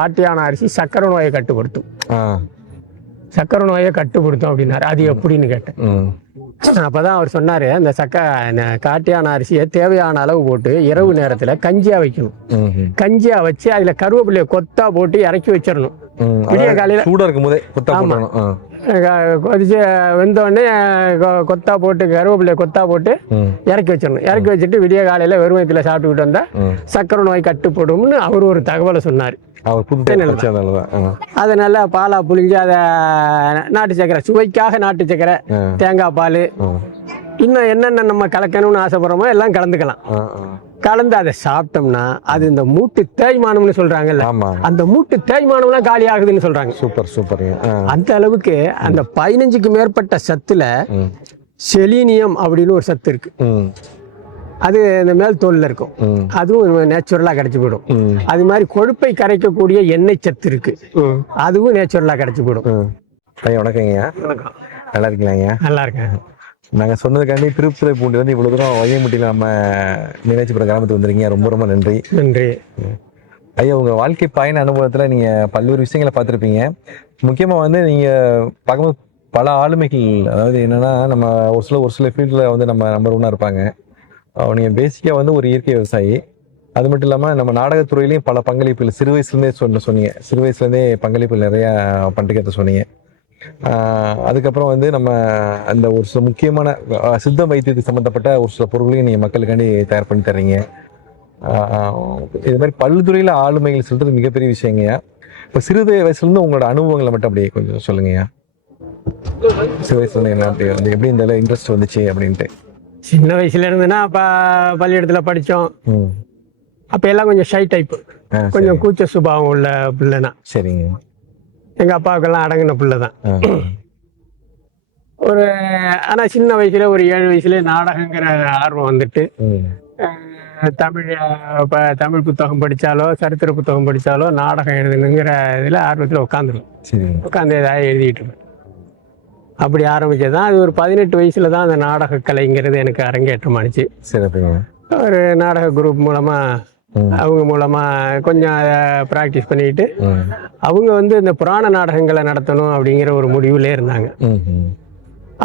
பாட்டியான அரிசி சக்கரை நோயை கட்டுப்படுத்தும். சக்கரை நோயை கட்டுப்படுத்தும் அப்படின்னாரு. அது எப்படின்னு கேட்டேன். அப்பதான் அவர் சொன்னாரு, அந்த காட்டியான அரிசியை தேவையான அளவு போட்டு இரவு நேரத்துல கஞ்சியா வைக்கணும். கஞ்சியா வச்சு அதுல கருவேப்பிலையை கொத்தா போட்டு இறக்கி வச்சிடணும். விடிய காலையில சூடா இருக்கும் போதே கொதிச்சு வெந்தோடனே கொத்தா போட்டு கருவேப்பிலையை கொத்தா போட்டு இறக்கி வச்சிடணும். இறக்கி வச்சுட்டு விடிய காலையில வெறுமயத்துல சாப்பிட்டுக்கிட்டு வந்தா சக்கரை நோய் கட்டுப்படும்னு அவர் ஒரு தகவலை சொன்னார். அதனால பாலா புளிஞ்சு அதை நாட்டு சக்கரை, சுவைக்காக நாட்டு சக்கரை, தேங்காய் பால், இன்னும் என்னென்ன நம்ம கலக்கணும்னு ஆசைப்படுறோமோ எல்லாம் கலந்துக்கலாம். கலந்து அதை சாப்பிட்டோம்னா அது இந்த மூட்டு தேய்மானம்னு சொல்றாங்கல்ல, அந்த மூட்டு தேய்மானம்லாம் காலி ஆகுதுன்னு சொல்றாங்க. Super super. அந்த அளவுக்கு அந்த 15க்கு மேற்பட்ட சத்துல செலீனியம் அப்படின்னு ஒரு சத்து இருக்கு. அது இந்த மேல் தோல்ல இருக்கும். அதுவும் நேச்சுரலா கிடைச்சு போயிடும். அது மாதிரி கொழுப்பை கரைக்கக்கூடிய எண்ணெய் சத்து இருக்கு. அதுவும் நேச்சுரலா கிடைச்சு போயிடும். ஐயா வணக்கங்க. வணக்கம். நல்லா இருக்கீங்களா? நல்லா இருக்கேன். நாங்க சொன்னதுக்காண்டி திருப்புத்துறைப்பூண்டி வந்து இவ்வளவு தூரம் வையமுட்டியில நம்ம நினைச்சுப்புற கிராமத்துக்கு வந்துருக்கீங்க. ரொம்ப ரொம்ப நன்றி. நன்றி ஐயா. உங்க வாழ்க்கை பயண அனுபவத்துல நீங்க பல்வேறு விஷயங்களை பார்த்துருப்பீங்க. முக்கியமா வந்து நீங்க பார்க்கும்போது பல ஆளுமைகள், அதாவது என்னன்னா நம்ம ஒரு சில ஃபீல்ட்ல வந்து நம்ம நம்பர் ஒன்னா இருப்பாங்க. நீங்கள் பேசிக்காக வந்து ஒரு இயற்கை விவசாயி. அது மட்டும் இல்லாமல் நம்ம நாடகத்துறையிலையும் பல பங்களிப்புகள் சிறு வயசுலேருந்தே சொன்னீங்க. சிறு வயசுலேருந்தே பங்களிப்புகள் நிறையா பண்ணுறத சொன்னீங்க. அதுக்கப்புறம் வந்து நம்ம அந்த ஒரு சில முக்கியமான சித்த வைத்தியத்துக்கு சம்மந்தப்பட்ட ஒரு சில பொருட்களையும் நீங்கள் மக்களுக்காண்டி தயார் பண்ணி தர்றீங்க. இது மாதிரி பல்துறையில் ஆளுமைகள் சொல்கிறது மிகப்பெரிய விஷயங்க. இப்போ சிறு வயசுலேருந்து உங்களோட அனுபவங்களை மட்டும் அப்படியே கொஞ்சம் சொல்லுங்கய்யா. சிறு வயசுலேருந்து என்ன அப்படி வந்து எப்படி இந்த இன்ட்ரெஸ்ட் வந்துச்சு அப்படின்ட்டு? சின்ன வயசுல இருந்துன்னா அப்ப பள்ளியிடத்துல படிச்சோம். அப்ப எல்லாம் கொஞ்சம் ஷை டைப்பு, கொஞ்சம் கூச்ச சுபாவம் உள்ள பிள்ளைனா. சரிங்க. எங்க அப்பாவுக்கெல்லாம் அடங்கின பிள்ளை தான். ஆனா சின்ன வயசுல ஒரு 7 வயசுல நாடகங்கிற ஆர்வம் வந்துட்டு தமிழ் புத்தகம் படிச்சாலோ சரித்திர புத்தகம் படிச்சாலோ நாடகம் எழுதணுங்கிற இதுல ஆர்வத்துல உட்காந்து ஏதாவது எழுதிட்டு இருப்பேன். அப்படி ஆரம்பிச்சதான். அது ஒரு 18 வயசுல தான் அந்த நாடக கலைங்கிறது எனக்கு அரங்கேற்றம் ஆனிச்சு. ஒரு நாடக குரூப் மூலமா அவங்க மூலமா கொஞ்சம் பிராக்டிஸ் பண்ணிட்டு அவங்க வந்து இந்த புராண நாடகங்களை நடத்தணும் அப்படிங்கிற ஒரு முடிவுலே இருந்தாங்க.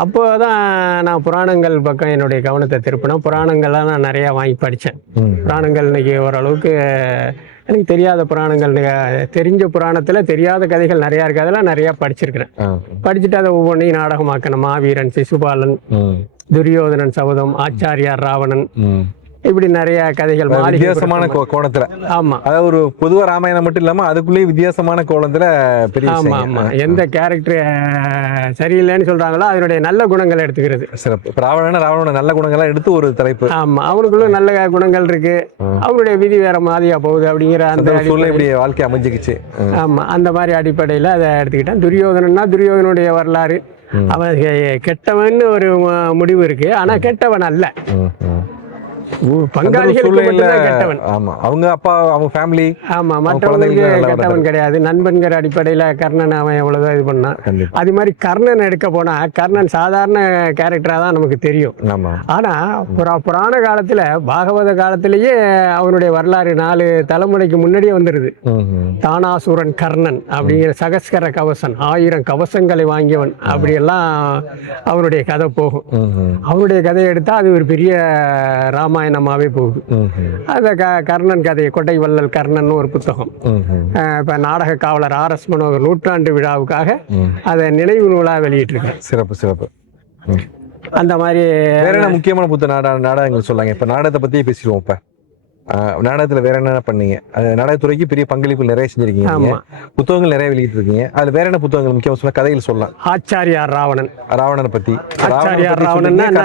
அப்போதான் நான் புராணங்கள் பக்கம் என்னுடைய கவனத்தை திருப்பினேன். புராணங்கள்லாம் நான் நிறைய வாங்கி படித்தேன். புராணங்கள் இன்னைக்கு ஓரளவுக்கு எனக்கு தெரியாத புராணங்கள், தெரிஞ்ச புராணத்துல தெரியாத கதைகள் நிறைய இருக்கு. அதெல்லாம் நிறைய படிச்சிருக்கிறேன். படிச்சுட்டு அதை ஒவ்வொன்றையும் நாடகமாக்கணும். மாவீரன், சிசுபாலன், துரியோதனன் சபதம், ஆச்சாரியார் ராவணன், இப்படி நிறைய கதைகள் வித்தியாசமான கோணத்துல. ஆமா, அதாவது ஒரு பொதுவா ராமாயணம் மட்டும் இல்லாம அதுக்குள்ளேயே வித்தியாசமான கோணத்துல பெரிய. ஆமா ஆமா. எந்த கேரக்டர் சரியில்லைன்னு சொல்றாங்களோ அதனுடைய நல்ல குணங்களை எடுத்துக்கிறது. சிறப்பு. ராவணனோட நல்ல குணங்கள்லாம் எடுத்து ஒரு தலைப்பு. ஆமா, அவனுக்குள்ள நல்ல குணங்கள் இருக்கு, அவனுடைய விதி வேற மாதிரியா போகுது அப்படிங்கிற அந்த இப்படி வாழ்க்கை அமைஞ்சுக்கிச்சு. ஆமா, அந்த மாதிரி அடிப்படையில அதை எடுத்துக்கிட்டேன். துரியோதனன்னா துரியோதனுடைய வரலாறு. அவன் கெட்டவன் ஒரு முடிவு இருக்கு, ஆனா கெட்டவன் அல்ல. அவங்க அப்பா, அவங்க ஃபேமிலி, ஆமா, மற்றவங்களுக்கு கெட்டவன் கிடையாது. நண்பன்கிற அடிப்படையில கர்ணன் அவன் எவ்வளவுதான் இது பண்ணான். அது மாதிரி கர்ணன் எடுக்க போனா கர்ணன் சாதாரண கேரக்டரா தான் நமக்கு தெரியும். ஆனா புராண காலத்துல, பாகவத காலத்திலேயே அவனுடைய வரலாறு 4 தலைமுறைக்கு முன்னாடியே வந்துருது. தானாசுரன் கர்ணன் அப்படிங்கிற சகஸ்கர கவசன், 1000 கவசங்களை வாங்கியவன், அப்படி எல்லாம் அவனுடைய கதை போகும். அவனுடைய கதையை எடுத்தா அது ஒரு பெரிய ராமாயணமாவே போகுது. அந்த கர்ணன் கதையை, கொட்டை வள்ளல் கர்ணன் ஒரு புத்தகம். இப்ப நாடக காவலர் RS மனோகர் 100ஆண்டு விழாவுக்காக அதை நினைவு நூலா வெளியிட்டு இருக்கேன். சிறப்பு சிறப்பு. அந்த மாதிரி வேற என்ன முக்கியமான நாடகங்கள் சொல்லாங்க. இப்ப நாடகத்தை பத்தியே பேசிடுவோம். இப்ப நாடகத்துல வேற என்ன பண்ணீங்க? நாடகத்துறைக்கு பெரிய பங்களிப்பு நிறைய செஞ்சிருக்கீங்க. புத்தகங்கள் நிறைய வெளியிட்டு இருக்கீங்க. அதுல வேற என்ன புத்தகங்கள் முக்கியமா சொல்ல, கதைகள் சொல்லலாம். ஆச்சாரியார் ராவணன், ராவணனை பத்தி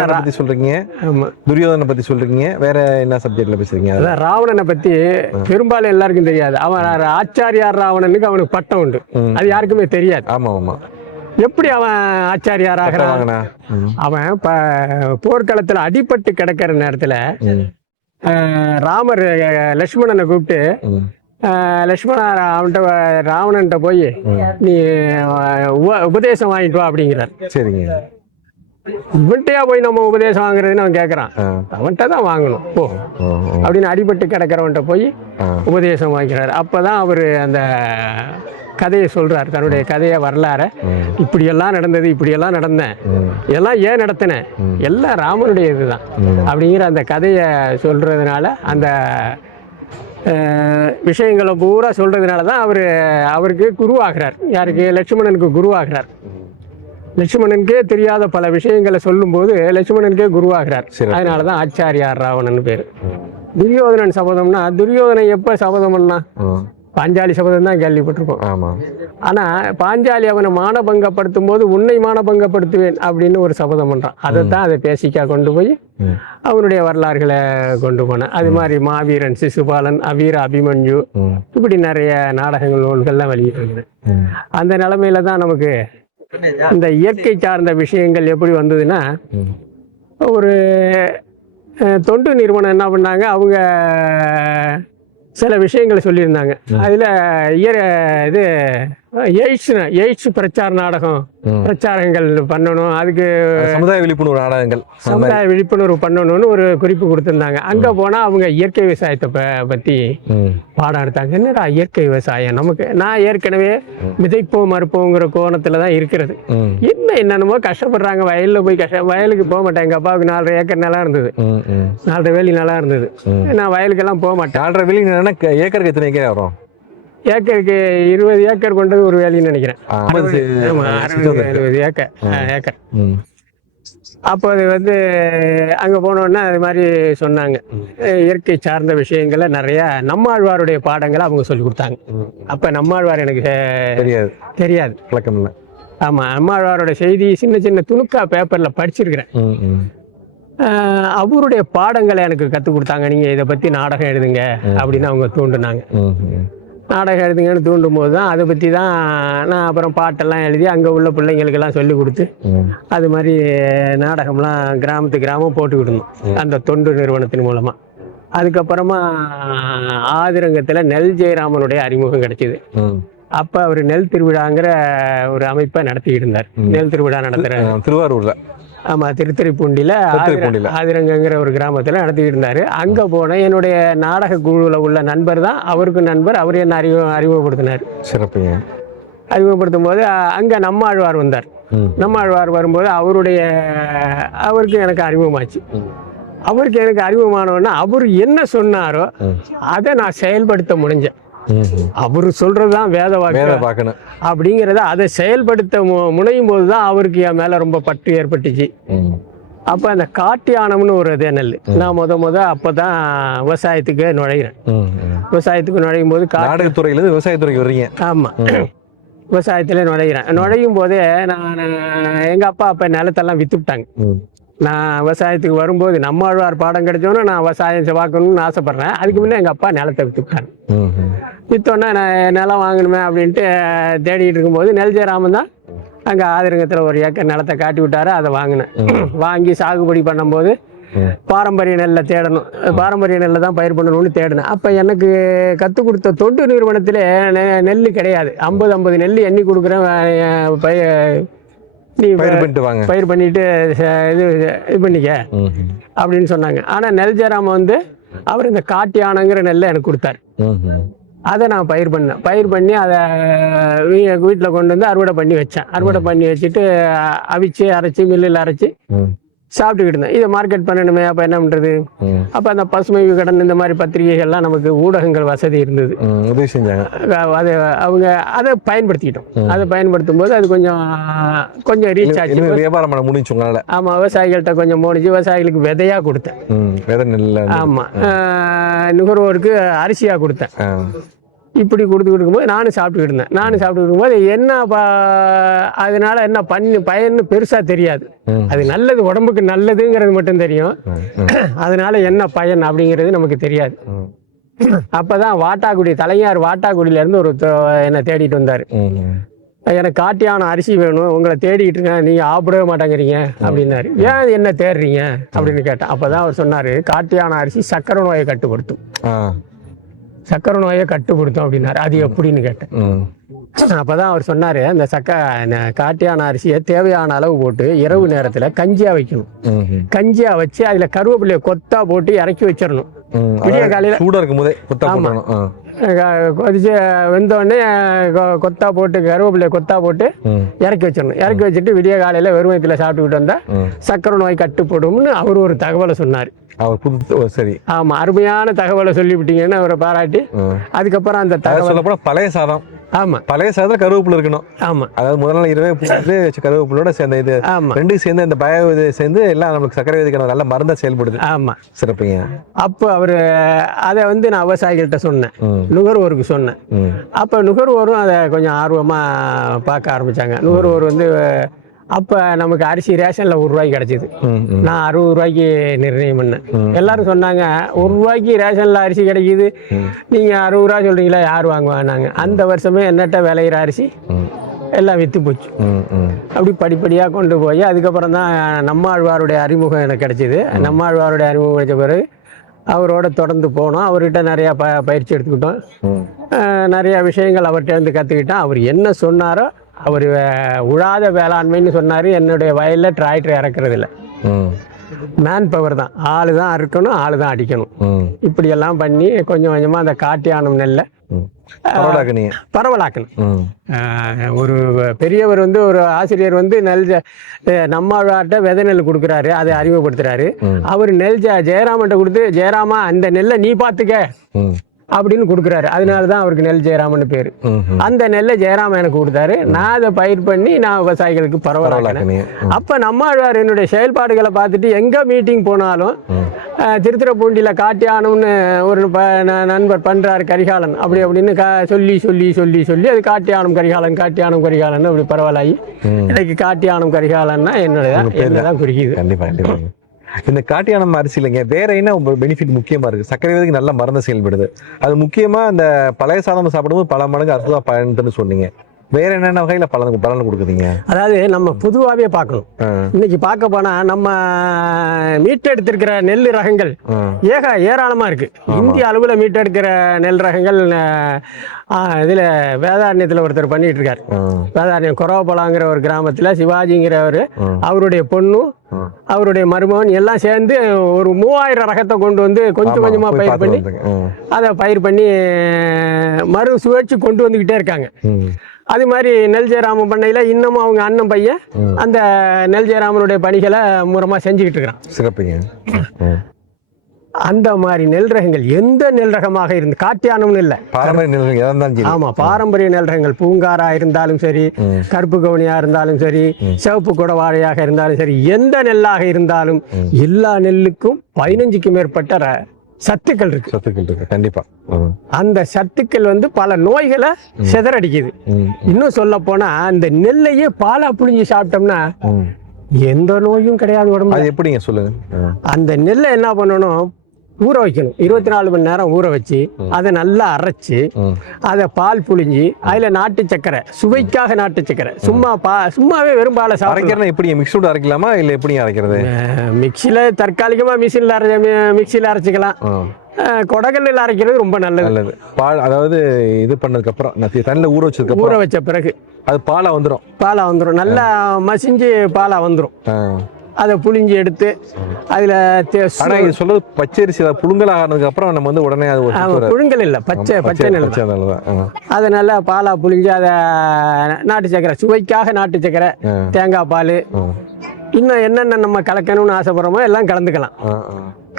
பத்தி சொல்றீங்க. துரியோதனை பத்தி சொல்றீங்க. வேற என்ன சப்ஜெக்ட்ல பேசுறீங்க? ராவணனை பத்தி பெரும்பாலும் எல்லாருக்கும் தெரியாது. அவன் ஆச்சாரியார் ராவணனுக்கு அவனுக்கு பட்டம் உண்டு, அது யாருக்குமே தெரியாது. ஆமா ஆமா. எப்படி அவன் ஆச்சாரியார் ஆகிறான்? அவன் போர்க்களத்துல அடிபட்டு கிடக்கிற நேரத்துல ராமர் லட்சுமணனை கூப்பிட்டு, லட்சுமண அவன்கிட்ட ராவணன்ட்ட போய் நீ உபதேசம் வாங்கிட்டு வா அப்படிங்கிறார். சரிங்க. இவன்கிட்டயா போய் நம்ம உபதேசம் வாங்குறதுன்னு அவன் கேட்கறான். அவன்கிட்ட தான் வாங்கணும் போ அப்படின்னு அடிபட்டு கிடக்கிறவன்ட்ட போய் உபதேசம் வாங்கிக்கிறாரு. அப்பதான் அவரு அந்த கதையை சொல்றாரு, தன்னுடைய கதையை வரலாற. இப்படியெல்லாம் நடந்தது, இப்படியெல்லாம் நடந்தேன், இதெல்லாம் ஏன் நடத்தினேன், எல்லாம் ராமனுடைய இதுதான் அப்படிங்கிற அந்த கதையை சொல்றதுனால, அந்த விஷயங்களை பூரா சொல்றதுனால தான் அவருக்கு குருவாகிறார். யாருக்கு? லட்சுமணனுக்கு குருவாகிறார். லட்சுமணனுக்கே தெரியாத பல விஷயங்களை சொல்லும்போது லட்சுமணனுக்கே குருவாகிறார். அதனாலதான் ஆச்சாரியார் ராவணன் பேரு. துரியோதனன் சபதம்னா, துரியோதனன் எப்ப சபதம் பண்ணா? பாஞ்சாலி சபதம் தான் கேள்விப்பட்டிருக்கோம். ஆமா. ஆனா பாஞ்சாலி அவனை மானபங்கப்படுத்தும் போது உன்னை மானபங்கப்படுத்துவேன் அப்படின்னு ஒரு சபதம் பண்றான். அதைத்தான் அதை பேசிக்கா கொண்டு போய் அவனுடைய வரலாறுகளை கொண்டு போனான். அது மாதிரி மாவீரன், சிசுபாலன், அவீர அபிமன்யு, இப்படி நிறைய நாடகங்கள், நூல்கள்லாம் வெளியிட்டு. அந்த நிலைமையில தான் நமக்கு இந்த இயற்கை சார்ந்த விஷயங்கள் எப்படி வந்ததுன்னா, ஒரு தொண்டு நிறுவனம் என்ன பண்ணாங்க, அவங்க சில விஷயங்களை சொல்லியிருந்தாங்க. அதில் இது எய்ட்ஸ் பிரச்சார நாடகம், பிரச்சாரங்கள் பண்ணணும், அதுக்கு சமுதாய விழிப்புணர்வு நாடகங்கள், சமுதாய விழிப்புணர்வு பண்ணணும்னு ஒரு குறிப்பு கொடுத்துருந்தாங்க. அங்கே போனால் அவங்க இயற்கை விவசாயத்தை பற்றி பாடம் எடுத்தாங்க. என்னடா இயற்கை விவசாயம், நமக்கு நான் ஏற்கனவே விதைப்போம் மறுப்போங்கிற கோணத்தில் தான் இருக்கிறது. என்னென்னமோ கஷ்டப்படுறாங்க, வயலில் போய் வயலுக்கு போக மாட்டேன். எங்கள் அப்பாவுக்கு 4.5 ஏக்கர் நிலம் இருந்தது, 4.5 வேலி நிலம் இருந்தது. நான் வயலுக்கெல்லாம் போக மாட்டேன். 4.5 வேலி ஏக்கருக்கு எத்தனை ஏக்கர் வரும்? ஏக்கருக்கு 20 ஏக்கர் கொண்டது ஒரு வேலின்னு நினைக்கிறேன். 60-70 ஏக்கர். அப்போ அது அங்கே போனோன்னா அது மாதிரி சொன்னாங்க. இயற்கை சார்ந்த விஷயங்களை நிறைய நம்மாழ்வாருடைய பாடங்களை அவங்க சொல்லி கொடுத்தாங்க. அப்போ நம்மாழ்வார் எனக்கு தெரியாது, பழக்கம் இல்லை. ஆமாம், நம்மாழ்வாரோட செய்தி சின்ன சின்ன துணுக்கா பேப்பரில் படிச்சிருக்கிறேன். அவருடைய பாடங்களை எனக்கு கற்றுக் கொடுத்தாங்க. நீங்கள் இதை பற்றி நாடகம் எழுதுங்க அப்படின்னு அவங்க தூண்டுனாங்க. நாடகம் எழுதுங்கன்னு தூண்டும் போது தான் அதை பற்றி தான் நான் அப்புறம் பாட்டெல்லாம் எழுதி அங்கே உள்ள பிள்ளைங்களுக்கெல்லாம் சொல்லி கொடுத்து அது மாதிரி நாடகம்லாம் கிராமம் போட்டுக்கிட்டு இருந்தோம் அந்த தொண்டு நிறுவனத்தின் மூலமாக. அதுக்கப்புறமா ஆதிரங்கத்தில் நெல் ஜெயராமனுடைய அறிமுகம் கிடைச்சிது. அப்போ அவர் நெல் திருவிழாங்கிற ஒரு அமைப்பை நடத்திக்கிட்டு இருந்தார். நெல் திருவிழா நடத்துகிற திருவாரூரில், ஆமாம், திருத்துறைப்பூண்டியில் ஆதிரங்கங்கிற ஒரு கிராமத்தில் நடத்திக்கிட்டு இருந்தார். அங்கே போன என்னுடைய நாடக குழுவில் உள்ள நண்பர் தான் அவருக்கு நண்பர். அவர் என்ன அறிமுகப்படுத்தினார். சிறப்புங்க. அறிமுகப்படுத்தும் போது அங்கே நம்மாழ்வார் வந்தார். நம்மாழ்வார் வரும்போது அவருக்கு எனக்கு அறிமுகமாச்சு. அவருக்கு எனக்கு அறிமுகமானோன்னா அவர் என்ன சொன்னாரோ அதை நான் செயல்படுத்த முடிஞ்சேன். அவரு சொல்றதுதான் வேத வாக்கு அப்படிங்கிறத அதை செயல்படுத்த முனையும் போதுதான் அவருக்கு என் மேல ரொம்ப பற்று ஏற்பட்டுச்சு. அப்ப அந்த காட்டியானம்னு ஒரு நெல் நான் முத அப்பதான் விவசாயத்துக்கு நுழைகிறேன். விவசாயத்துக்கு நுழையும் போது நாடகத்துறையில விவசாயத்துறைக்கு வர்றீங்க. ஆமா, விவசாயத்துல நுழைகிறேன். நுழையும் போதே நான் எங்க அப்பா நிலத்தெல்லாம் வித்துட்டாங்க. நான் விவசாயத்துக்கு வரும்போது நம்மாழ்வார் பாடம் கிடைச்சோன்னா நான் விவசாயம் பார்க்கணும்னு ஆசைப்படுறேன். அதுக்கு முன்னே எங்கள் அப்பா நிலத்தை விற்றுட்டாங்க. விற்றோன்னா நான் நிலம் வாங்கணுமே அப்படின்ட்டு தேடிட்டு இருக்கும்போது நெல் ஜெயராமன் தான் அங்கே ஆதிரங்கத்தில் 1 ஏக்கர் நிலத்தை காட்டி விட்டாரு. அதை வாங்கினேன். வாங்கி சாகுபடி பண்ணும்போது பாரம்பரிய நெல்லை தேடணும், பாரம்பரிய நெல்லை தான் பயிர் பண்ணணும்னு தேடினேன். அப்போ எனக்கு கற்றுக் கொடுத்த தொண்டு நிறுவனத்தில் நெல் கிடையாது. 50 நெல் எண்ணி கொடுக்குறேன், நீ பயிர் பண்ணிட்டு இது பண்ணிக்க அப்படின்னு சொன்னாங்க. ஆனா நெல் ஜெயராமன் அவர் இந்த காட்டியானங்கிற நெல்லை எனக்கு கொடுத்தாரு. அதை நான் பயிர் பண்ணி அதை வீட்டில் கொண்டு வந்து அறுவடை பண்ணி வச்சேன். அறுவடை பண்ணி வச்சுட்டு அவிச்சு அரைச்சி மில்லில் அரைச்சி சாப்பிட்டுக்கிட்டு இருந்தேன். இதை மார்க்கெட் பண்ணணுமே, அப்போ என்ன பண்ணுறது? அப்போ அந்த பசுமை விகடன் இந்த மாதிரி பத்திரிகைகள்லாம் நமக்கு ஊடகங்கள் வசதி இருந்தது, உதவி செஞ்சாங்க. அது அவங்க அதை பயன்படுத்திக்கிட்டோம். அதை பயன்படுத்தும் போது அது கொஞ்சம் ரீச் ஆச்சு, வியாபாரம் பண்ண முடிஞ்சுங்களா? ஆமாம், விவசாயிகள்கிட்ட கொஞ்சம் முடிஞ்சு விவசாயிகளுக்கு விதையாக கொடுத்தேன். ஆமாம், நுகர்வோருக்கு அரிசியாக கொடுத்தேன். இப்படி கொடுத்துக்கிட்டு இருக்கும்போது நானும் சாப்பிட்டுக்கிட்டு இருந்தேன். சாப்பிட்டுக்கிட்டு இருக்கும்போது என்ன அதனால என்ன பயன்னு பெருசா தெரியாது. அது நல்லது, உடம்புக்கு நல்லதுங்கிறது மட்டும் தெரியும். அதனால என்ன பயன் அப்படிங்கிறது நமக்கு தெரியாது. அப்பதான் வாட்டாக்குடி தலையார் வாட்டாக்குடியில இருந்து ஒரு என்னை தேடிட்டு வந்தாரு. எனக்கு காட்டியான அரிசி வேணும், உங்களை தேடிக்கிட்டு இருக்கேன், நீங்க ஆப்பிடவே மாட்டேங்கிறீங்க அப்படின்னாரு. ஏன் என்ன தேடுறீங்க அப்படின்னு கேட்டேன். அப்பதான் அவர் சொன்னாரு, காட்டியான அரிசி சக்கரை நோயை கட்டுப்படுத்தும், சக்கரை நோயை கட்டுப்படுத்தும் அப்படின்னாரு. அது எப்படின்னு கேட்டேன். அப்பதான் அவர் சொன்னாரு, அந்த காட்டியான அரிசியை தேவையான அளவு போட்டு இரவு நேரத்துல கஞ்சியா வைக்கணும். கஞ்சியா வச்சு அதுல கருவேப்பிலையை கொத்தா போட்டு இறக்கி வச்சிடணும். விடிய காலையில சூடா இருக்கும் போதே கொத்தா போடணும். கொதிச்சு வெந்தோடனே கொத்தா போட்டு கருவேப்பிலையை கொத்தா போட்டு இறக்கி வச்சிடணும். இறக்கி வச்சுட்டு விடிய காலையில வெறும் வயிற்றுல சாப்பிட்டுக்கிட்டு வந்தா சக்கரை நோய் கட்டுப்படும்னு அவர் ஒரு தகவலை சொன்னார். அவர் சரி, ஆமா, அருமையான தகவலை சொல்லிவிட்டீங்கன்னு அவரை பாராட்டி அதுக்கப்புறம் அந்த தகவல் சொல்லப்போனா பழைய சாதம். ஆமா, பழைய சாதத்துல கருவேப்பிலை இருக்கணும். ஆமா, அதாவது முதல் நாள் இரவே வச்சு கருவேப்பிலோட சேர்ந்த இது ரெண்டும் சேர்ந்து இந்த பயோ இது சேர்ந்து எல்லாம் நமக்கு சக்கரை விதிக்கான நல்ல மருந்தா செயல்படுது. ஆமா, சிறப்புங்க. அப்போ அவரு அதை வந்து நான் விவசாயிகள்கிட்ட சொன்னேன், நுகர்வோருக்கு சொன்னேன். அப்ப நுகர்வோரும் அதை கொஞ்சம் ஆர்வமா பார்க்க ஆரம்பிச்சாங்க. நுகர்வோர் வந்து அப்ப நமக்கு அரிசி ரேஷன்ல ₹1 கிடைச்சது. நான் ₹60 நிர்ணயம் பண்ணேன். எல்லாரும் சொன்னாங்க, ₹1 ரேஷன்ல அரிசி கிடைக்குது, நீங்க ₹60 சொல்றீங்களா, யார் வாங்குவாங்க? அந்த வருஷமே என்னட்ட விளையிற அரிசி எல்லாம் வித்து போச்சு. அப்படி படிப்படியாக கொண்டு போய் அதுக்கப்புறம் தான் நம்மாழ்வாருடைய அறிமுகம் எனக்கு கிடைச்சிது. நம்மாழ்வாருடைய அறிமுகம் கிடைச்ச பிறகு அவரோட தொடர்ந்து போனோம். அவர்கிட்ட நிறையா பயிற்சி எடுத்துக்கிட்டோம். நிறையா விஷயங்கள் அவர்கிட்ட இருந்து கற்றுக்கிட்டோம். அவர் என்ன சொன்னாரோ, அவர் உழாத வேளாண்மைன்னு சொன்னார். என்னுடைய வயலில் டிராக்டர் இறக்குறது இல்லை, மேன் பவர் தான், ஆளு தான் அறுக்கணும், ஆளு தான் அடிக்கணும். இப்படியெல்லாம் பண்ணி கொஞ்சம் கொஞ்சமாக அந்த காட்டியானம் நெல்லை பரவலாக்கணும். ஒரு பெரியவர் வந்து ஒரு ஆசிரியர் வந்து நம்மாழ்வார்ட்ட விதை நெல் கொடுக்குறாரு, அதை அறிமுகப்படுத்துறாரு. அவர் ஜெயராமன்ட்ட கொடுத்து, ஜெயராமா அந்த நெல்லை நீ பார்த்துக்க அப்படின்னு கொடுக்குறாரு. அதனாலதான் அவருக்கு நெல் ஜெயராமன் பேரு. அந்த நெல்லை ஜெயராமன் எனக்கு கொடுத்தாரு. நான் அதை பயிர் பண்ணி நான் விவசாயிகளுக்கு பரவலாக்கினேன். அப்ப நம்மாழ்வார் என்னுடைய செயல்பாடுகளை பார்த்துட்டு எங்க மீட்டிங் போனாலும் திருத்துறைப்பூண்டியில காட்டியானம்னு ஒரு நண்பர் பண்றாரு, கரிகாலன் அப்படி அப்படின்னு சொல்லி சொல்லி சொல்லி சொல்லி அது காட்டியானம் கரிகாலன் அப்படி பரவலாகி இன்னைக்கு காட்டியானம் கரிகாலன்னா என்னதான் குறிக்குது. கண்டிப்பா. இந்த காட்டியானம் அரிசி இல்லைங்க, வேற என்ன பெனிஃபிட் முக்கியமா இருக்கு? சர்க்கரை விதைக்கு நல்ல மருந்து செயல்படுது. அது முக்கியமா இந்த பழைய சாதம் சாப்பிடும்போது பல மடங்கு அற்புதமா பயன்படுன்னு சொன்னீங்க. வேற என்னென்ன வகையில பலன் கொடுக்குறீங்க? அதாவது நம்ம பொதுவாகவே பார்க்கணும். இன்னைக்கு பார்க்க போனா நம்ம மீட்டெடுத்திருக்கிற நெல் ரகங்கள் ஏராளமா இருக்கு. இந்திய அளவுல மீட்டெடுக்கிற நெல் ரகங்கள் இதுல வேதாரண்யத்துல ஒருத்தர் பண்ணிட்டு இருக்காரு. வேதாரண்யம் கொரவப்பலாங்கிற ஒரு கிராமத்துல சிவாஜிங்கிறவர், அவருடைய பொண்ணும் அவருடைய மருமகன் எல்லாம் சேர்ந்து ஒரு 3000 ரகத்தை கொண்டு வந்து கொஞ்சம் கொஞ்சமா பயிர் பண்ணி அதை பயிர் பண்ணி மறு சுழற்சி கொண்டு வந்துகிட்டே இருக்காங்க. அது மாதிரி நெல் ஜெயராமன் பண்ணையில இன்னமும் அவங்க அண்ணன் பையன் அந்த நெல் ஜெயராமனுடைய பணிகளை மூலமா செஞ்சுக்கிட்டு இருக்கிறான். சிறப்புங்க. அந்த மாதிரி நெல் ரகங்கள் எந்த நெல் ரகமாக இருந்து காட்டியானம்னு இல்லை, ஆமா, பாரம்பரிய நெல் ரகங்கள் பூங்காரா இருந்தாலும் சரி, கருப்பு கவுனியா இருந்தாலும் சரி, சிவப்பு குடவாழையாக இருந்தாலும் சரி, எந்த நெல்லாக இருந்தாலும் எல்லா நெல்லுக்கும் 15க்கும் மேற்பட்ட சத்துக்கள் இருக்கு. கண்டிப்பா. அந்த சத்துக்கள் வந்து பல நோய்களை சிதறடிக்குது. இன்னும் சொல்ல போனா அந்த நெல்லையே பாலா புழிஞ்சு சாப்பிட்டோம்னா எந்த நோயும் கிடையாது உடம்பு. அது எப்படிங்க சொல்லுங்க? அந்த நெல்லை என்ன பண்ணணும், ஊற வைக்கணும். 24 மணி நேரம் ஊற வச்சு அதை நல்லா அரைச்சு அதை பால் புழிஞ்சி அதுல நாட்டு சக்கரை, சுவைக்காக நாட்டு சக்கரை, சும்மாவே வெறும் பாலை சாப்பிடுறது. எப்படி மிக்ஸோட அரைக்கலாமா இல்ல எப்படி அரைக்கிறது? மிக்சியில தற்காலிகமா மிக்சியில அரைச்சிக்கலாம். கொடகல்ல அரைக்கிறது ரொம்ப நல்லது. பால் அதாவது இது பண்ணதுக்கு அப்புறம் தண்ணில ஊற வச்ச பிறகு அது பாலா வந்துடும். நல்லா மசிஞ்சு பாலா வந்துடும். அதை புளிஞ்சி எடுத்து அதுல சொல்றது பச்சரிசி புழுங்கல் ஆனதுக்கு அப்புறம் நம்ம வந்து உடனே புழுங்கல் இல்ல, பச்சை நெல். அதை நல்லா பாலா புளிஞ்சு அதை நாட்டு சக்கரை, சுவைக்காக நாட்டு சக்கரை, தேங்காய் பால், இன்னும் என்னென்ன நம்ம கலக்கணும்னு ஆசைப்படுறோமோ எல்லாம் கலந்துக்கலாம்.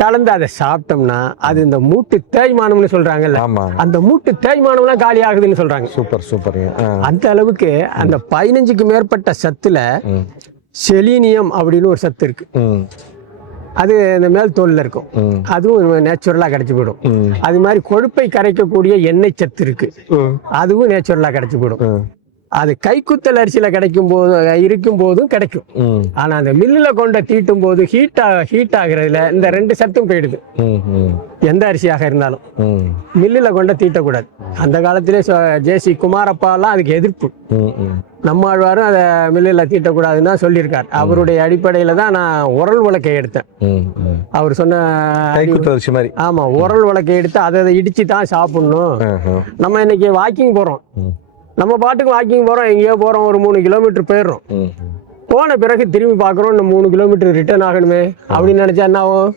கலந்து அதை சாப்பிட்டோம்னா அது இந்த மூட்டு தேய்மானம்னு சொல்றாங்கல்ல, அந்த மூட்டு தேய்மானம்லாம் காலி ஆகுதுன்னு சொல்றாங்க. சூப்பர். அந்த அளவுக்கு அந்த 15க்கு மேற்பட்ட சத்துல செலீனியம் அப்படின்னு ஒரு சத்து இருக்கு. அது இந்த மேல் தோல்ல இருக்கும். அதுவும் நேச்சுரலா கிடைச்சு போயிடும். அது மாதிரி கொழுப்பை கரைக்கக்கூடிய எண்ணெய் சத்து இருக்கு. அதுவும் நேச்சுரலா கிடைச்சு போயிடும். அது கைக்குத்தல் அரிசியில இருக்கும் போதும் கிடைக்கும். ஆனா அந்த மில்லுல கொண்ட தீட்டும் போது ஹீட் ஆகுறதுல இந்த 2 சத்தும் போயிடுது. எந்த அரிசியாக இருந்தாலும் மில்லுல கொண்ட தீட்டக்கூடாது. அந்த காலத்திலே ஜேசி குமாரப்பா எல்லாம் அதுக்கு எதிர்ப்பு. நம்மாழ்வாரும் அதை மில்லுல தீட்டக்கூடாதுன்னு தான் சொல்லியிருக்காரு. அவருடைய அடிப்படையில தான் நான் உரல் உலக்கை எடுத்தேன். அவர் சொன்ன மாதிரி. ஆமா, உரல் உலக்கை எடுத்து அதை இடிச்சு தான் சாப்பிடணும். நம்ம இன்னைக்கு வாக்கிங் போறோம், நம்ம பாட்டுக்கு வாக்கிங் போகிறோம், எங்கேயோ போகிறோம், ஒரு 3 கிலோமீட்டர் போயிடுறோம். போன பிறகு திரும்பி பார்க்குறோம், இன்னும் 3 கிலோமீட்டர் ரிட்டர்ன் ஆகணுமே அப்படின்னு நினச்சா என்ன ஆகும்?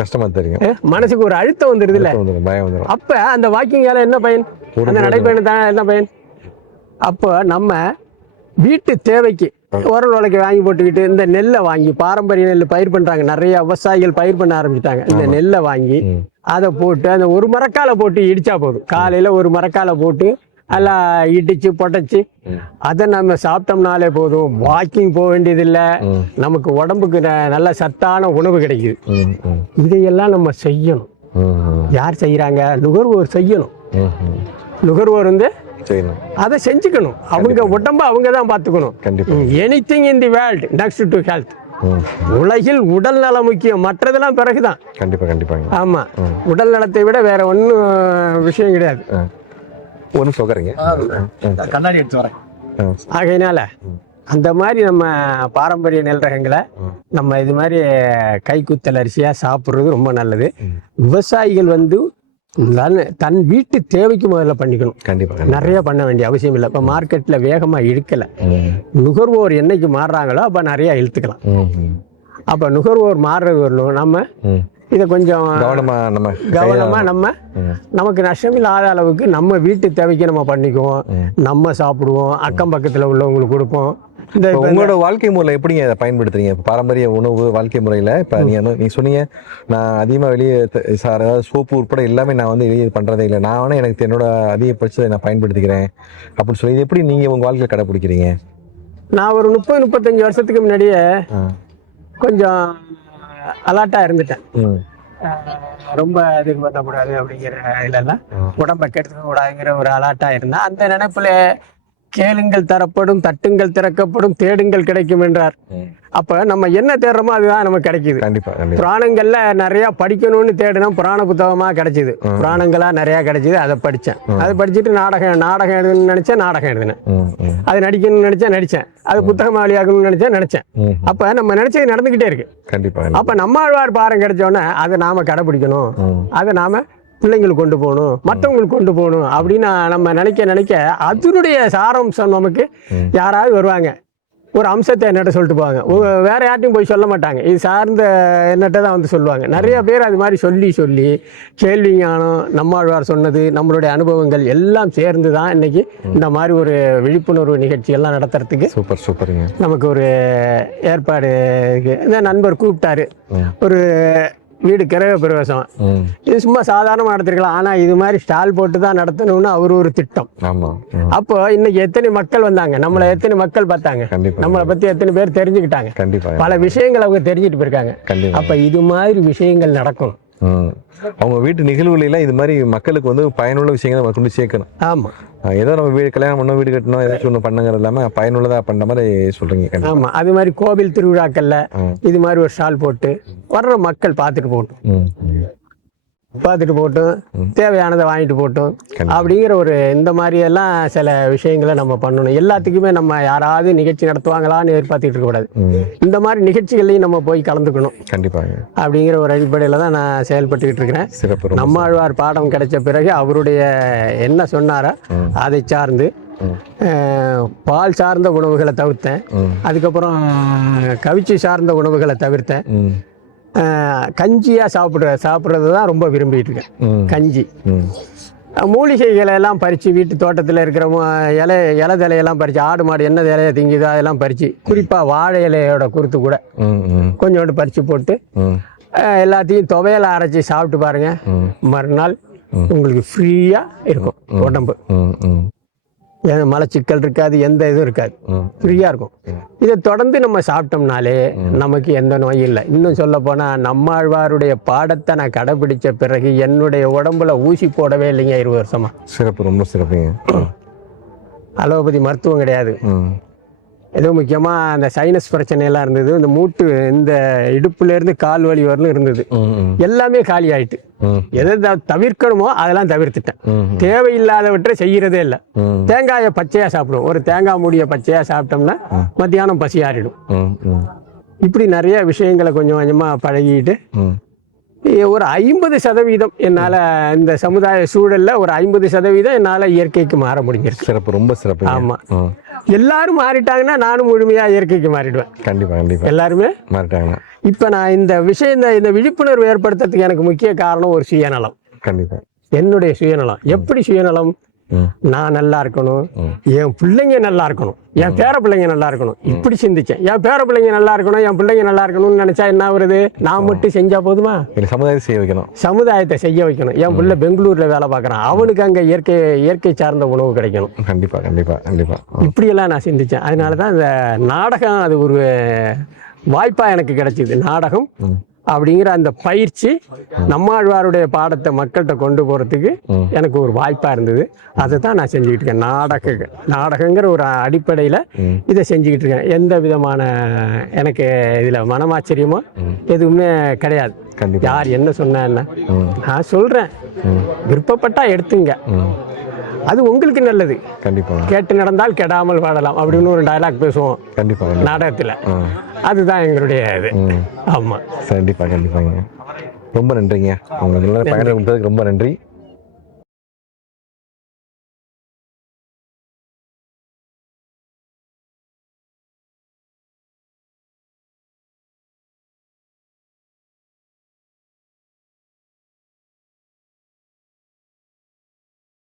கஷ்டமா தெரியும். மனசுக்கு ஒரு அழுத்தம் வந்துடுது இல்லை? பயம் வந்துடும். அப்போ அந்த வாக்கிங்கால என்ன பயன்? அந்த நடைப்பயணத்தான என்ன பயன்? அப்போ நம்ம வீட்டு தேவைக்கு உரல் உலைக்கு வாங்கி போட்டுக்கிட்டு இந்த நெல்லை வாங்கி, பாரம்பரிய நெல் பயிர் பண்ணுறாங்க, நிறைய விவசாயிகள் பயிர் பண்ண ஆரம்பிச்சிட்டாங்க. இந்த நெல்லை வாங்கி அதை போட்டு அந்த ஒரு மரக்காலை போட்டு இடிச்சா போதும். காலையில் ஒரு மரக்காலை போட்டு எல்லாம் இடிச்சு பொட்டச்சு அதை நம்ம சாப்பிட்டோம்னாலே போதும். வாக்கிங் போக வேண்டியதில்லை, நமக்கு உடம்புக்கு நல்ல சத்தான உணவு கிடைக்குது. இதையெல்லாம் நம்ம செய்யணும். யார் செய்யறாங்க? நுகர்வோர் செய்யணும். நுகர்வோர் வந்து அதை செஞ்சுக்கணும். அவங்க உடம்ப அவங்க தான் பார்த்துக்கணும். Anything in the world next to health. உலகில் உடல் நலம் முக்கியம், மற்றதெல்லாம் பிறகுதான். கண்டிப்பா கண்டிப்பா. ஆமா, உடல் நலத்தை விட வேற ஒன்றும் விஷயம் கிடையாது. ஒன்றும் சொல்றீங்க, கண்ணாடி எடுத்து வரேன். ஆகையினால அந்த மாதிரி நம்ம பாரம்பரிய நெல் ரகங்களை நம்ம இது மாதிரி கைக்குத்தல் அரிசியாக சாப்பிட்றது ரொம்ப நல்லது. விவசாயிகள் வந்து தன் வீட்டு தேவைக்கு முதல்ல பண்ணிக்கணும். கண்டிப்பா. நிறைய பண்ண வேண்டிய அவசியம் இல்லை. இப்போ மார்க்கெட்டில் வேகமாக இழுக்கலை. நுகர்வோர் என்னைக்கு மாறுறாங்களோ அப்போ நிறைய இழுத்துக்கலாம். அப்போ நுகர்வோர் மாறுறது வரணும். நம்ம இதை கொஞ்சம் கவனமா நம்ம நமக்கு நஷ்டமில்லாத அளவுக்கு நம்ம வீட்டு தேவைக்கு நம்ம பண்ணிக்குவோம், நம்ம சாப்பிடுவோம், அக்கம் பக்கத்தில் உள்ளவங்களுக்கு கொடுப்போம். இந்த உங்களோட வாழ்க்கை முறையில் எப்படிங்க அதை பயன்படுத்துறீங்க? பாரம்பரிய உணவு வாழ்க்கை முறையில் இப்போ நீ சொன்னீங்க, நான் அதிகமாக வெளியே அதாவது சோப்பு உட்பட எல்லாமே நான் வந்து வெளியே பண்ணுறதே இல்லை, நான் வேணால் எனக்கு என்னோட அதிகபட்சத்தை நான் பயன்படுத்திக்கிறேன் அப்படின்னு சொல்லி, இது எப்படி நீங்கள் உங்கள் வாழ்க்கையில் கடைப்பிடிக்கிறீங்க? நான் ஒரு 30-35 வருஷத்துக்கு முன்னாடியே கொஞ்சம் அலர்ட்டாக இருந்துட்டேன். ரொம்ப இதுக்கு பண்ணக்கூடாது அப்படிங்கிற இதெல்லாம், உடம்பை கெடுத்துக்க கூடாதுங்கிற ஒரு அலர்ட்டாக இருந்தேன். அந்த நினைப்புல கேளுங்கள் தரப்படும், தட்டுங்கள் திறக்கப்படும், தேடுங்கள் கிடைக்கும் என்றார். அப்ப நம்ம என்ன தேடுறோமோ அதுதான் நமக்கு கிடைக்குது. புராணங்கள்ல நிறைய படிக்கணும்னு தேடினா புராண புத்தகமா கிடைச்சிது, புராணங்களா நிறைய கிடைச்சிது. அதை படிச்சேன். அதை படிச்சுட்டு நாடகம் எழுதணும்னு நினைச்சேன், நாடகம் எழுதினேன். அது நடிக்கணும்னு நினைச்சேன், நடிச்சேன். அது புத்தகமா வெளியாகணும்னு நினைச்சேன். அப்ப நம்ம நினைச்சது நடந்துகிட்டே இருக்கு. அப்ப நம்மாழ்வார் பாரம் கிடைச்சோன்னே அதை நாம கடைபிடிக்கணும், அதை நாம பிள்ளைங்களுக்கு கொண்டு போகணும், மற்றவங்களுக்கு கொண்டு போகணும் அப்படின்னு நம்ம நினைக்க அதனுடைய சாராம்சம் நமக்கு யாராவது வருவாங்க, ஒரு அம்சத்தை என்னட்ட சொல்லிட்டு போவாங்க. வேற யார்ட்டையும் போய் சொல்ல மாட்டாங்க, இது சார்ந்த என்னட்ட தான் வந்து சொல்லுவாங்க. நிறைய பேர் அது மாதிரி சொல்லி கேள்வி ஞானம், நம்மாழ்வார் சொன்னது, நம்மளுடைய அனுபவங்கள் எல்லாம் சேர்ந்து தான் இன்னைக்கு இந்த மாதிரி ஒரு விழிப்புணர்வு நிகழ்ச்சியெல்லாம் நடத்துறதுக்கு சூப்பருங்க நமக்கு ஒரு ஏற்பாடு. இந்த நண்பர் கூப்பிட்டாரு, ஒரு வீடு கிரக பிரவேசம். இது சும்மா சாதாரணமாக நடத்திருக்கலாம், ஆனால் இது மாதிரி ஸ்டால் போட்டு தான் நடத்தணும்னு அவர் ஒரு திட்டம். அப்போ இன்னைக்கு எத்தனை மக்கள் வந்தாங்க, நம்மளை எத்தனை மக்கள் பார்த்தாங்க, நம்மளை பற்றி எத்தனை பேர் தெரிஞ்சுக்கிட்டாங்க, பல விஷயங்கள் அவங்க தெரிஞ்சுட்டு போயிருக்காங்க. அப்போ இது மாதிரி விஷயங்கள் நடக்கும். அவங்க வீட்டு நிகழ்வுலாம் இது மாதிரி மக்களுக்கு வந்து பயனுள்ள விஷயங்களை கொண்டு சேர்க்கணும். ஆமாம், ஏதோ நம்ம வீடு கல்யாணம் பண்ணோம், வீடு கட்டணும், ஏதாச்சும் ஒன்று பண்ணுங்கிறது இல்லாமல் பயனுள்ளதாக பண்ணுற மாதிரி சொல்கிறீங்க. ஆமாம், அது மாதிரி கோவில் திருவிழாக்கள்ல இது மாதிரி ஒரு ஸ்டால் போட்டு வர்ற மக்கள் பார்த்துட்டு போட்டும், தேவையானதை வாங்கிட்டு போட்டும் அப்படிங்கிற ஒரு இந்த மாதிரி எல்லாம் சில விஷயங்களை நம்ம பண்ணணும். எல்லாத்துக்குமே நம்ம யாராவது நிகழ்ச்சி நடத்துவாங்களான்னு எதிர்பார்த்துட்டு இருக்கக்கூடாது. இந்த மாதிரி நிகழ்ச்சிகள்லையும் நம்ம போய் கலந்துக்கணும் கண்டிப்பாக அப்படிங்கிற ஒரு அடிப்படையில் தான் நான் செயல்பட்டுக்கிட்டு இருக்கிறேன். நம்மாழ்வார் பாடம் கிடைச்ச பிறகு அவருடைய என்ன சொன்னாரோ அதை சார்ந்து பால் சார்ந்த உணவுகளை தவிர்த்தேன். அதுக்கப்புறம் கவிச்சி சார்ந்த உணவுகளை தவிர்த்தேன். கஞ்சியா சாப்பிட்றது தான் ரொம்ப விரும்பிட்டு இருக்கேன். கஞ்சி, மூலிகைகளை எல்லாம் பறித்து வீட்டு தோட்டத்தில் இருக்கிற இலை தலையெல்லாம் பறித்து, ஆடு மாடு என்ன இலையை திங்குதோ அதெல்லாம் பறித்து, குறிப்பாக வாழை இலையோட குருத்து கூட கொஞ்சோண்டு பறித்து போட்டு எல்லாத்தையும் துவையலை அரைச்சி சாப்பிட்டு பாருங்க. மறுநாள் உங்களுக்கு ஃப்ரீயா இருக்கும் உடம்பு, மலச்சிக்கல் இருக்காது, எந்த இதுவும் இருக்காது, ஃப்ரீயா இருக்கும். இதை தொடர்ந்து நம்ம சாப்பிட்டோம்னாலே நமக்கு எந்த நோயும் இல்லை. இன்னும் சொல்ல போனா நம்மாழ்வாருடைய பாடத்தை நான் கடைபிடிச்ச பிறகு என்னுடைய உடம்புல ஊசி போடவே இல்லைங்க 20 வருஷமா. சிறப்பு, ரொம்ப சிறப்புங்க. அலோபதி மருத்துவம் கிடையாது. ஏதோ முக்கியமா அந்த சைனஸ் பிரச்சனை எல்லாம் இருந்தது, இந்த மூட்டு இந்த இடுப்புல இருந்து கால் வலி வரலும் இருந்தது, எல்லாமே காலி ஆயிட்டு. எதை தவிர்க்கணுமோ அதெல்லாம் தவிர்த்துட்டேன். தேவையில்லாதவற்றை செய்யறதே இல்லை. தேங்காயை பச்சையா சாப்பிடுவோம், ஒரு தேங்காய் மூடிய பச்சையா சாப்பிட்டோம்னா மத்தியானம் பசி ஆறிடும். இப்படி நிறைய விஷயங்களை கொஞ்சம் கொஞ்சமா பழகிட்டு ஒரு 50% என்னால் இந்த சமுதாய சூழலில் ஒரு 50% என்னால் இயற்கைக்கு மாற முடிஞ்சிருச்சு. சிறப்பு, ரொம்ப சிறப்பு. ஆமாம், எல்லாரும் மாறிட்டாங்கன்னா நானும் முழுமையாக இயற்கைக்கு மாறிடுவேன். கண்டிப்பாக கண்டிப்பாக எல்லாருமே மாறிட்டாங்க. இப்போ நான் இந்த விஷயம் இந்த விழிப்புணர்வு ஏற்படுத்துறதுக்கு எனக்கு முக்கிய காரணம் ஒரு சுயநலம். கண்டிப்பாக என்னுடைய சுயநலம். எப்படி சுயநலம்? நான் நல்லா இருக்கணும், என் பிள்ளைங்க நல்லா இருக்கணும், என் பேர பிள்ளைங்க நல்லா இருக்கணும், இப்படி சிந்திச்சேன். என் பேர பிள்ளைங்க நல்லா இருக்கணும், என் பிள்ளைங்க நல்லா இருக்கணும்னு நினைச்சா என்ன வருது? நான் மட்டும் செஞ்சா போதுமா? சமுதாயத்தை செய்ய வைக்கணும், சமுதாயத்தை செய்ய வைக்கணும். என் பிள்ளை பெங்களூர்ல வேலை பார்க்கறான், அவனுக்கு அங்க இயற்கை சார்ந்த உணவு கிடைக்கணும். கண்டிப்பா கண்டிப்பா கண்டிப்பா இப்படியெல்லாம் நான் சிந்திச்சேன். அதனாலதான் இந்த நாடகம் அது ஒரு வாய்ப்பா எனக்கு கிடைச்சிது. நாடகம் அப்படிங்கிற அந்த பயிற்சி நம்மாழ்வாருடைய பாடத்தை மக்கள்கிட்ட கொண்டு போறதுக்கு எனக்கு ஒரு வாய்ப்பா இருந்தது. அதை தான் நான் செஞ்சுக்கிட்டு இருக்கேன். நாடகங்கிற ஒரு அடிப்படையில இதை செஞ்சுக்கிட்டு இருக்கேன். எந்த விதமான எனக்கு இதுல மனமாச்சரியமோ எதுவுமே கிடையாது. யார் என்ன சொன்னா என்ன, நான் சொல்றேன், விருப்பப்பட்டா எடுத்துங்க, அது உங்களுக்கு நல்லது. கண்டிப்பா. கேட்டு நடந்தால் கெடாமல் வாழலாம் அப்படின்னு ஒரு டயலாக் பேசுவோம் கண்டிப்பா நாடகத்துல. அதுதான் எங்களுடைய இது. ஆமா, கண்டிப்பா கண்டிப்பாங்க. ரொம்ப நன்றிங்க, உங்க பயணம் கொடுத்ததுக்கு ரொம்ப நன்றி.